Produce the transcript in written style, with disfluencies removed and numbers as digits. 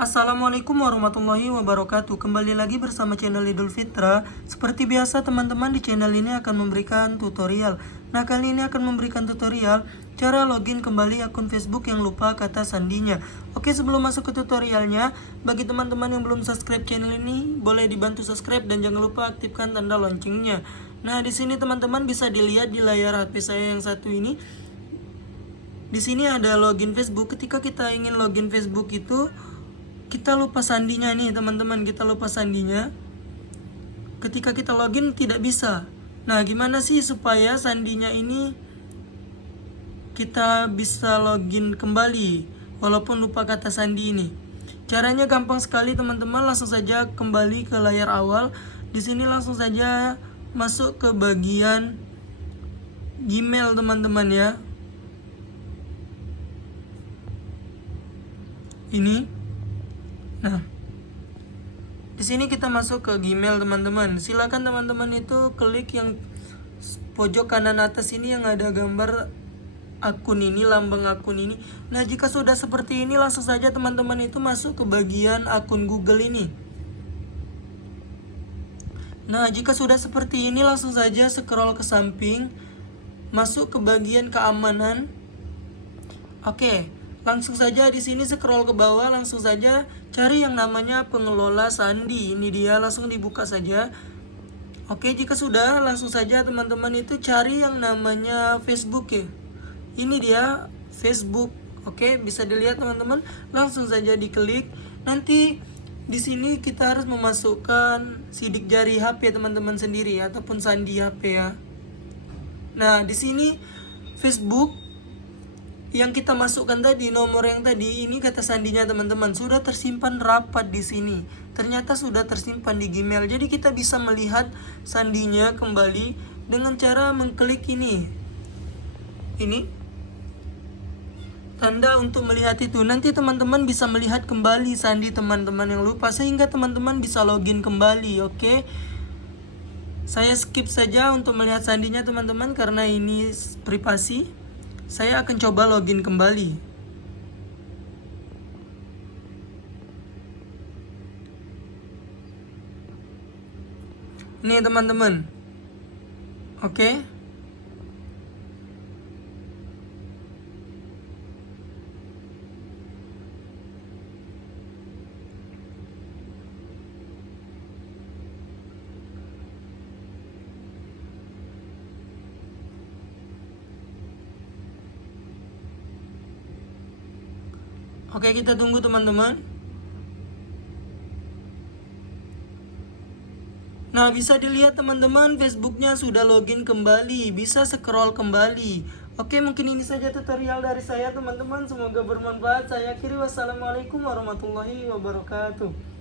Assalamualaikum warahmatullahi wabarakatuh. Kembali lagi bersama channel Idul Fitra. Seperti biasa teman-teman, di channel ini akan memberikan tutorial. Nah, kali ini akan memberikan tutorial cara login kembali akun Facebook yang lupa kata sandinya. Oke, sebelum masuk ke tutorialnya, bagi teman-teman yang belum subscribe channel ini, boleh dibantu subscribe dan jangan lupa aktifkan tanda loncengnya. Nah, di sini teman-teman bisa dilihat di layar HP saya yang satu ini. Di sini ada login Facebook. Ketika kita ingin login Facebook itu, kita lupa sandinya nih teman-teman, kita lupa sandinya. Ketika kita login tidak bisa. Nah, gimana sih supaya sandinya ini kita bisa login kembali walaupun lupa kata sandi ini? Caranya gampang sekali teman-teman, langsung saja kembali ke layar awal. Di sini langsung saja masuk ke bagian Gmail teman-teman ya. Ini. Nah, di sini kita masuk ke Gmail teman-teman. Silakan teman-teman itu klik yang pojok kanan atas ini yang ada gambar akun ini, lambang akun ini. Nah, jika sudah seperti ini, langsung saja teman-teman itu masuk ke bagian akun Google ini. Nah, jika sudah seperti ini, langsung saja scroll ke samping, masuk ke bagian keamanan. Oke. Langsung saja di sini scroll ke bawah, langsung saja cari yang namanya pengelola sandi. Ini dia, langsung dibuka saja. Oke, jika sudah, langsung saja teman-teman itu cari yang namanya Facebook ya. Ini dia Facebook. Oke, bisa dilihat teman-teman. Langsung saja diklik. Nanti di sini kita harus memasukkan sidik jari HP teman-teman sendiri ataupun sandi HP ya. Nah, di sini Facebook yang kita masukkan tadi, nomor yang tadi, ini kata sandinya teman-teman sudah tersimpan rapat di sini. Ternyata sudah tersimpan di Gmail. Jadi kita bisa melihat sandinya kembali dengan cara mengklik ini. Ini tanda untuk melihat itu. Nanti teman-teman bisa melihat kembali sandi teman-teman yang lupa sehingga teman-teman bisa login kembali, oke? Saya skip saja untuk melihat sandinya teman-teman karena ini privasi. Saya akan coba login kembali. Ini teman-teman. Oke. Oke, kita tunggu teman-teman. Nah, bisa dilihat teman-teman, Facebooknya sudah login kembali. Bisa scroll kembali. Oke, mungkin ini saja tutorial dari saya teman-teman. Semoga bermanfaat. Saya akhiri, wassalamualaikum warahmatullahi wabarakatuh.